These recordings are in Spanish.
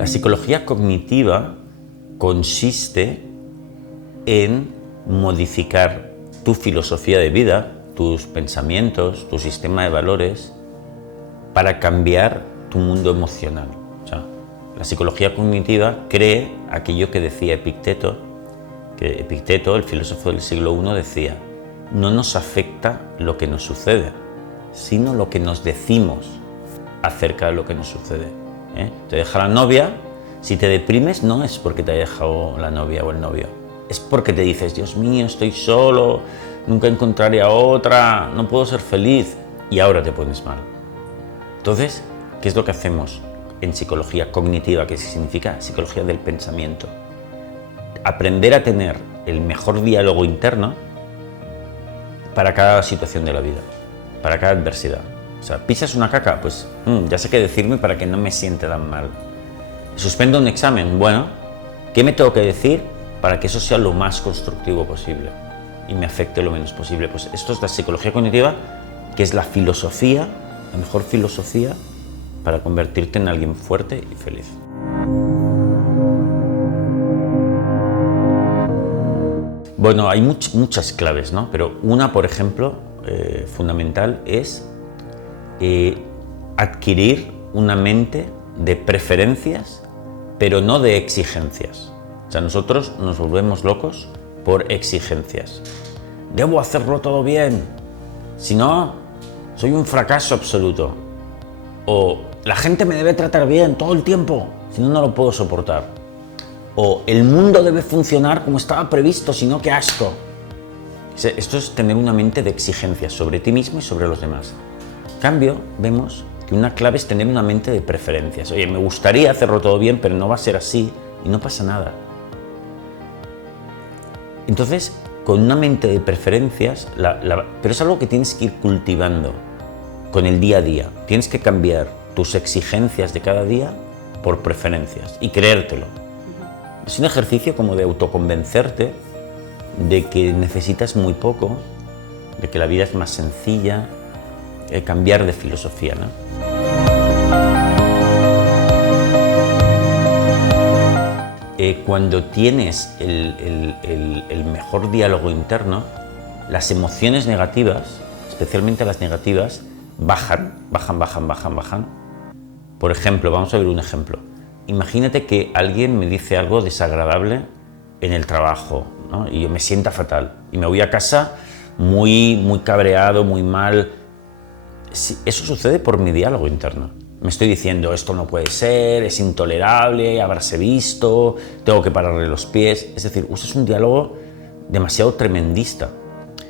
La psicología cognitiva consiste en modificar tu filosofía de vida, tus pensamientos, tu sistema de valores, para cambiar tu mundo emocional. O sea, la psicología cognitiva cree aquello que decía Epicteto, que Epicteto, el filósofo del siglo I, decía: no nos afecta lo que nos sucede, sino lo que nos decimos acerca de lo que nos sucede. Te deja la novia, si te deprimes no es porque te haya dejado la novia o el novio, es porque te dices: Dios mío, estoy solo, nunca encontraré a otra, no puedo ser feliz, y ahora te pones mal. Entonces, ¿qué es lo que hacemos en psicología cognitiva, que significa psicología del pensamiento? Aprender a tener el mejor diálogo interno para cada situación de la vida, para cada adversidad. O sea, pisas una caca, pues ya sé qué decirme para que no me siente tan mal. Suspendo un examen, bueno, ¿qué me tengo que decir para que eso sea lo más constructivo posible y me afecte lo menos posible? Pues esto es la psicología cognitiva, que es la filosofía, la mejor filosofía para convertirte en alguien fuerte y feliz. Bueno, hay muchas claves, ¿no? Pero una, por ejemplo, fundamental es adquirir una mente de preferencias, pero no de exigencias. O sea, nosotros nos volvemos locos por exigencias. Debo hacerlo todo bien, si no, soy un fracaso absoluto. O la gente me debe tratar bien todo el tiempo, si no, no lo puedo soportar. O el mundo debe funcionar como estaba previsto, si no, qué asco. Esto es tener una mente de exigencias sobre ti mismo y sobre los demás. En cambio, vemos que una clave es tener una mente de preferencias. Oye, me gustaría hacerlo todo bien, pero no va a ser así y no pasa nada. Entonces, con una mente de preferencias, pero es algo que tienes que ir cultivando con el día a día. Tienes que cambiar tus exigencias de cada día por preferencias y creértelo. Es un ejercicio como de autoconvencerte de que necesitas muy poco, de que la vida es más sencilla, cambiar de filosofía, ¿no? Cuando tienes el mejor diálogo interno, las emociones negativas, especialmente las negativas, bajan. Por ejemplo, vamos a ver un ejemplo. Imagínate que alguien me dice algo desagradable en el trabajo, ¿no? Y yo me sienta fatal y me voy a casa muy cabreado, muy mal. Eso sucede por mi diálogo interno. Me estoy diciendo: esto no puede ser, es intolerable, habráse visto, tengo que pararle los pies. Es decir, usas un diálogo demasiado tremendista.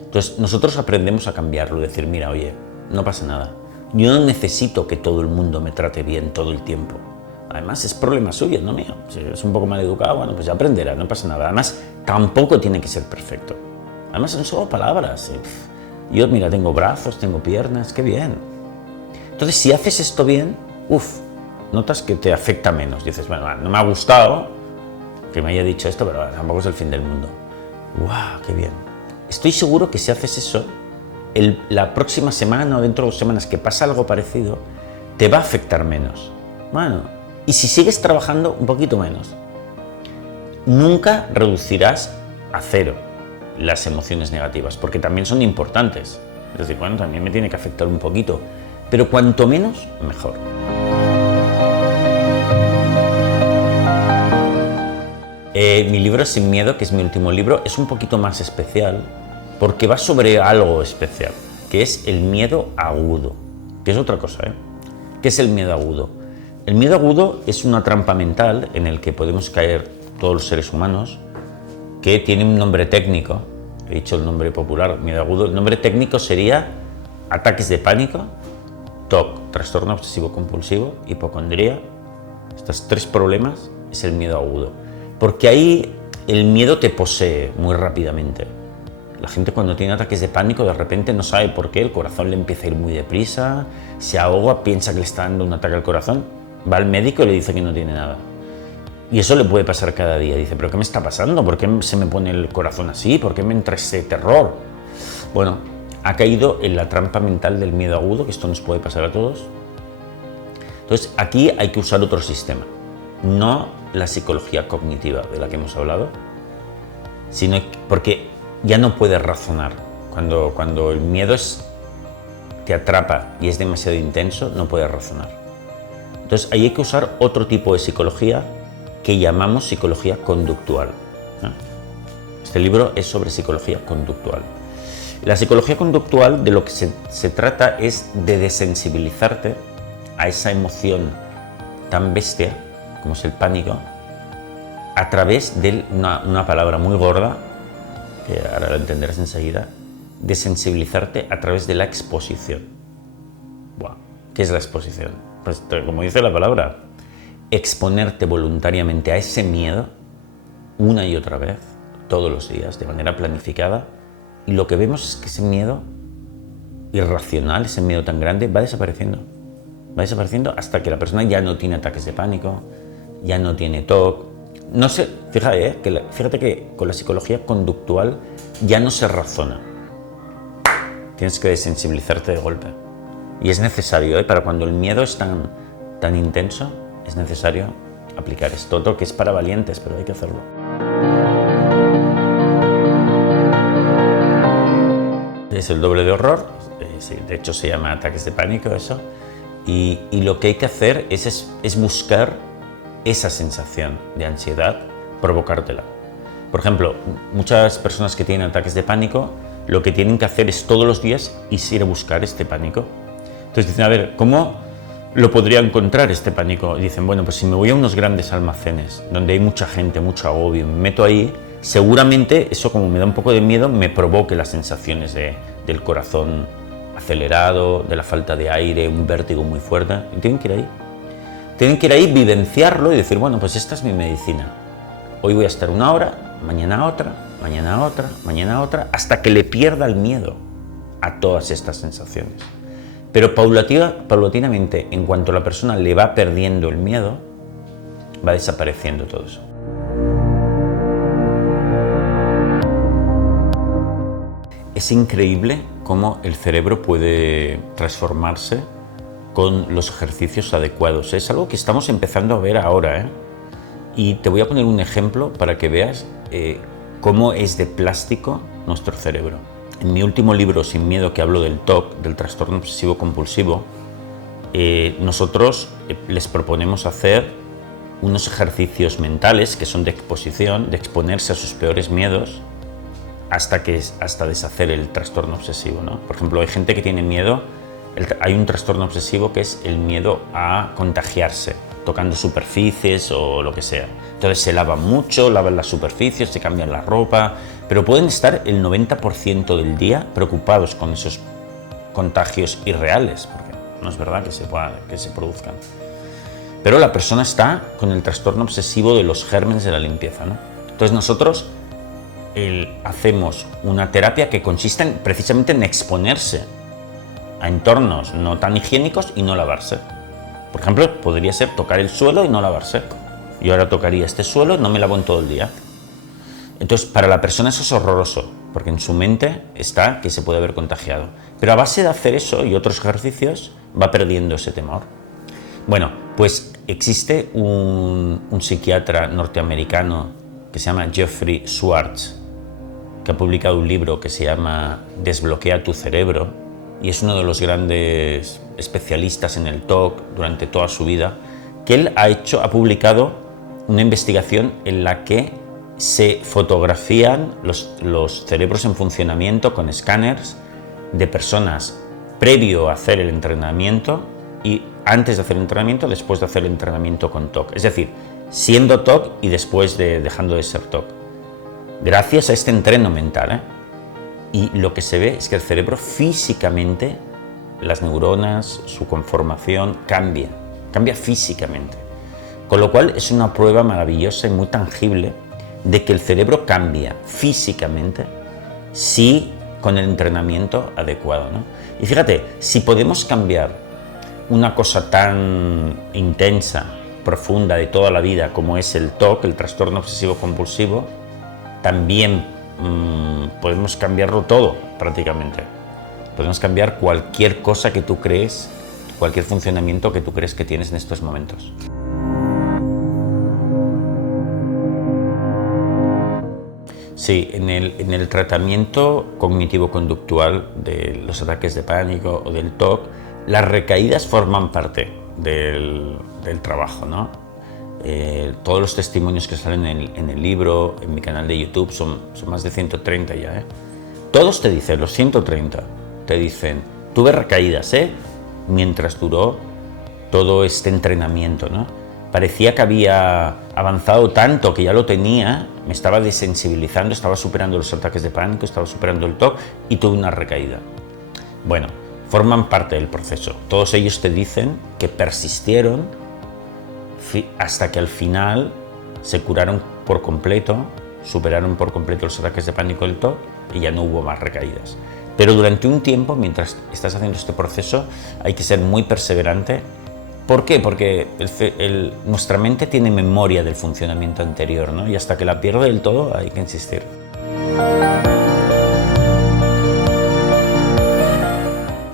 Entonces, nosotros aprendemos a cambiarlo, decir: mira, oye, no pasa nada. Yo no necesito que todo el mundo me trate bien todo el tiempo. Además, es problema suyo, no mío. Si es un poco mal educado, bueno, pues ya aprenderá, no pasa nada. Además, tampoco tiene que ser perfecto. Además, son solo palabras. Yo, mira, tengo brazos, tengo piernas, qué bien. Entonces, si haces esto bien, notas que te afecta menos. Dices: bueno, no me ha gustado que me haya dicho esto, pero tampoco es el fin del mundo. ¡Guau, qué bien! Estoy seguro que si haces eso, la próxima semana o dentro de 2 semanas que pasa algo parecido, te va a afectar menos. Bueno, y si sigues trabajando un poquito menos, nunca reducirás a cero las emociones negativas, porque también son importantes. Es decir, bueno, también me tiene que afectar un poquito, pero cuanto menos, mejor. Mi libro Sin Miedo, que es mi último libro, es un poquito más especial, porque va sobre algo especial, que es el miedo agudo, que es otra cosa, ¿eh? ¿Qué es el miedo agudo? El miedo agudo es una trampa mental en el que podemos caer todos los seres humanos, que tiene un nombre técnico. He dicho el nombre popular, miedo agudo. El nombre técnico sería ataques de pánico, TOC, trastorno obsesivo compulsivo, hipocondría. Estos 3 problemas es el miedo agudo, porque ahí el miedo te posee muy rápidamente. La gente, cuando tiene ataques de pánico, de repente no sabe por qué, el corazón le empieza a ir muy deprisa, se ahoga, piensa que le está dando un ataque al corazón, va al médico y le dice que no tiene nada. Y eso le puede pasar cada día. Dice: ¿pero qué me está pasando? ¿Por qué se me pone el corazón así? ¿Por qué me entra ese terror? Bueno, ha caído en la trampa mental del miedo agudo, que esto nos puede pasar a todos. Entonces, aquí hay que usar otro sistema. no la psicología cognitiva de la que hemos hablado, sino porque ya no puedes razonar. Cuando el miedo te atrapa y es demasiado intenso, no puedes razonar. Entonces ahí hay que usar otro tipo de psicología que llamamos psicología conductual. Este libro es sobre psicología conductual. La psicología conductual de lo que se trata es de desensibilizarte a esa emoción tan bestia como es el pánico a través de una palabra muy gorda, que ahora lo entenderás enseguida, desensibilizarte a través de la exposición. Buah, ¿qué es la exposición? Pues como dice la palabra, exponerte voluntariamente a ese miedo una y otra vez, todos los días, de manera planificada, y lo que vemos es que ese miedo irracional, ese miedo tan grande, va desapareciendo hasta que la persona ya no tiene ataques de pánico, ya no tiene TOC. No sé, fíjate que con la psicología conductual ya no se razona. Tienes que desensibilizarte de golpe. Y es necesario, para cuando el miedo es tan intenso, es necesario aplicar esto. Otro que es para valientes, pero hay que hacerlo. Es el doble de horror, sí, de hecho se llama ataques de pánico eso, y lo que hay que hacer es buscar esa sensación de ansiedad, provocártela. Por ejemplo, muchas personas que tienen ataques de pánico, lo que tienen que hacer es todos los días ir a buscar este pánico. Entonces dicen, a ver, ¿cómo lo podría encontrar este pánico? Y dicen, bueno, pues si me voy a unos grandes almacenes, donde hay mucha gente, mucho agobio, me meto ahí, seguramente eso, como me da un poco de miedo, me provoque las sensaciones del corazón acelerado, de la falta de aire, un vértigo muy fuerte. Y tienen que ir ahí. Tienen que ir ahí, vivenciarlo y decir, bueno, pues esta es mi medicina. Hoy voy a estar una hora, mañana otra, mañana otra, mañana otra, hasta que le pierda el miedo a todas estas sensaciones. Pero paulatinamente, en cuanto la persona le va perdiendo el miedo, va desapareciendo todo eso. Es increíble cómo el cerebro puede transformarse con los ejercicios adecuados. Es algo que estamos empezando a ver ahora, Y te voy a poner un ejemplo para que veas cómo es de plástico nuestro cerebro. En mi último libro, Sin miedo, que hablo del TOC, del trastorno obsesivo compulsivo, nosotros les proponemos hacer unos ejercicios mentales que son de exposición, de exponerse a sus peores miedos, hasta deshacer el trastorno obsesivo, ¿no? Por ejemplo, hay gente que tiene miedo, hay un trastorno obsesivo que es el miedo a contagiarse, tocando superficies o lo que sea. Entonces se lavan mucho, lavan las superficies, se cambian la ropa, pero pueden estar el 90% del día preocupados con esos contagios irreales, porque no es verdad que se produzcan. Pero la persona está con el trastorno obsesivo de los gérmenes de la limpieza, ¿no? Entonces nosotros hacemos una terapia que consiste precisamente en exponerse a entornos no tan higiénicos y no lavarse. Por ejemplo, podría ser tocar el suelo y no lavarse. Yo ahora tocaría este suelo, no me lavo en todo el día. Entonces, para la persona eso es horroroso, porque en su mente está que se puede haber contagiado. Pero a base de hacer eso y otros ejercicios, va perdiendo ese temor. Bueno, pues existe un psiquiatra norteamericano que se llama Jeffrey Schwartz, que ha publicado un libro que se llama Desbloquea tu cerebro, y es uno de los grandes especialistas en el TOC durante toda su vida, que él ha publicado una investigación en la que se fotografían los cerebros en funcionamiento con escáneres de personas previo a hacer el entrenamiento y antes de hacer el entrenamiento, después de hacer el entrenamiento con TOC. Es decir, siendo TOC y después dejando de ser TOC. Gracias a este entreno mental, Y lo que se ve es que el cerebro físicamente, las neuronas, su conformación cambia físicamente. Con lo cual es una prueba maravillosa y muy tangible de que el cerebro cambia físicamente si con el entrenamiento adecuado, ¿no? Y fíjate, si podemos cambiar una cosa tan intensa, profunda de toda la vida como es el TOC, el trastorno obsesivo compulsivo, también podemos cambiarlo todo prácticamente. Podemos cambiar cualquier cosa que tú crees, cualquier funcionamiento que tú crees que tienes en estos momentos. Sí, en el tratamiento cognitivo-conductual de los ataques de pánico o del TOC, las recaídas forman parte del trabajo, ¿no? Todos los testimonios que salen en el libro, en mi canal de YouTube, son más de 130 ya, ¿eh? Todos te dicen, los 130, te dicen, tuve recaídas, mientras duró todo este entrenamiento, ¿no? Parecía que había avanzado tanto, que ya lo tenía, me estaba desensibilizando, estaba superando los ataques de pánico, estaba superando el TOC y tuve una recaída. Bueno, forman parte del proceso. Todos ellos te dicen que persistieron hasta que al final se curaron por completo, superaron por completo los ataques de pánico y el TOC y ya no hubo más recaídas. Pero durante un tiempo, mientras estás haciendo este proceso, hay que ser muy perseverante. ¿Por qué? Porque nuestra mente tiene memoria del funcionamiento anterior, ¿no? Y hasta que la pierde del todo hay que insistir.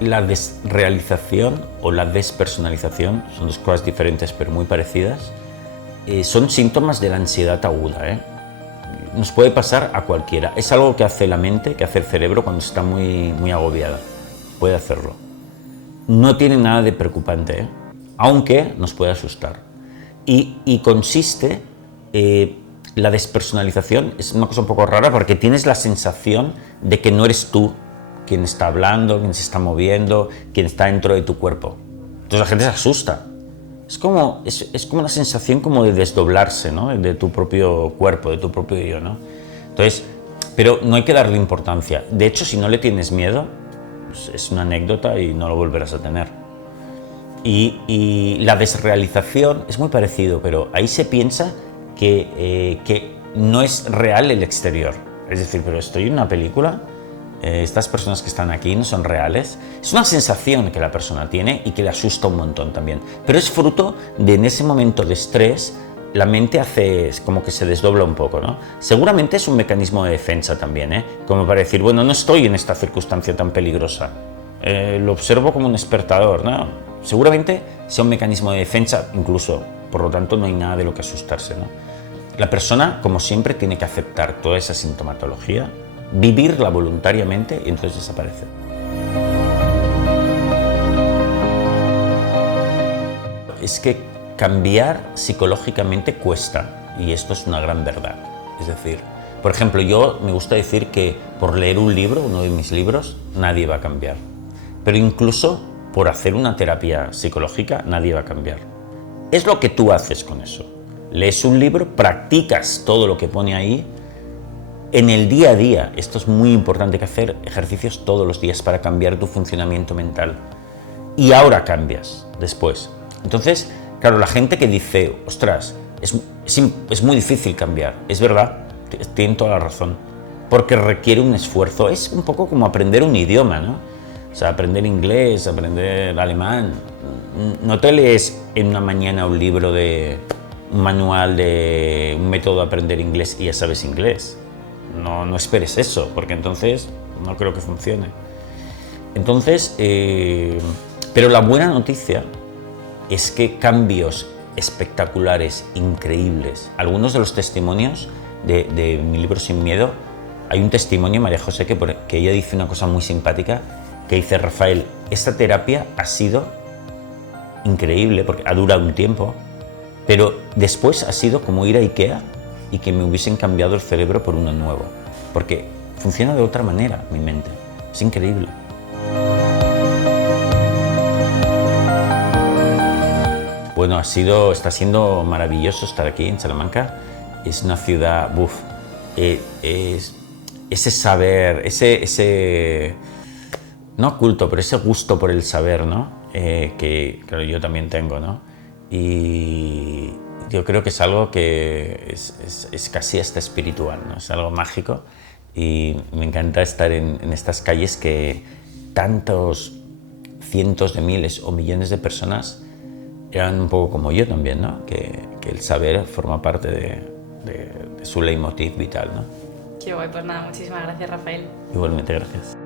La desrealización o la despersonalización son dos cosas diferentes pero muy parecidas. Son síntomas de la ansiedad aguda, ¿eh? Nos puede pasar a cualquiera. Es algo que hace la mente, que hace el cerebro cuando está muy, muy agobiada. Puede hacerlo. No tiene nada de preocupante, ¿eh? Aunque nos puede asustar. Y consiste, la despersonalización es una cosa un poco rara porque tienes la sensación de que no eres tú quien está hablando, quien se está moviendo, quien está dentro de tu cuerpo. Entonces la gente se asusta. Es como una sensación como de desdoblarse, ¿no? De tu propio cuerpo, de tu propio yo, ¿no? Entonces, pero no hay que darle importancia. De hecho, si no le tienes miedo, pues es una anécdota y no lo volverás a tener. Y la desrealización es muy parecido, pero ahí se piensa que no es real el exterior. Es decir, pero estoy en una película, estas personas que están aquí no son reales. Es una sensación que la persona tiene y que le asusta un montón también. Pero es fruto de, en ese momento de estrés, la mente hace como que se desdobla un poco, ¿no? Seguramente es un mecanismo de defensa también, ¿eh? Como para decir, bueno, no estoy en esta circunstancia tan peligrosa. Lo observo como un despertador, ¿no? Seguramente sea un mecanismo de defensa, incluso, por lo tanto, no hay nada de lo que asustarse, ¿no? La persona, como siempre, tiene que aceptar toda esa sintomatología, vivirla voluntariamente y entonces desaparece. Es que cambiar psicológicamente cuesta, y esto es una gran verdad. Es decir, por ejemplo, yo me gusta decir que por leer un libro, uno de mis libros, nadie va a cambiar. Pero incluso por hacer una terapia psicológica, nadie va a cambiar. Es lo que tú haces con eso. Lees un libro, practicas todo lo que pone ahí. En el día a día, esto es muy importante, que hacer ejercicios todos los días para cambiar tu funcionamiento mental. Y ahora cambias, después. Entonces, claro, la gente que dice, ostras, es muy difícil cambiar. Es verdad, tienen toda la razón. Porque requiere un esfuerzo. Es un poco como aprender un idioma, ¿no? O sea, aprender inglés, aprender alemán. No te lees en una mañana un libro un manual de un método de aprender inglés y ya sabes inglés. No esperes eso, porque entonces no creo que funcione. Entonces, pero la buena noticia es que cambios espectaculares, increíbles. Algunos de los testimonios de mi libro Sin Miedo, hay un testimonio, María José, que ella dice una cosa muy simpática, que dice, Rafael, esta terapia ha sido increíble porque ha durado un tiempo, pero después ha sido como ir a IKEA y que me hubiesen cambiado el cerebro por uno nuevo, porque funciona de otra manera mi mente. Es increíble. Bueno, está siendo maravilloso estar aquí en Salamanca. Es una ciudad, ese saber, ese no culto, pero ese gusto por el saber, ¿no? Que claro, yo también tengo, ¿no? Y yo creo que es algo que es casi hasta espiritual, ¿no? Es algo mágico y me encanta estar en estas calles que tantos cientos de miles o millones de personas eran un poco como yo también, ¿no? Que el saber forma parte de su leitmotiv vital, ¿no? Qué guay, pues nada, muchísimas gracias, Rafael. Igualmente, gracias.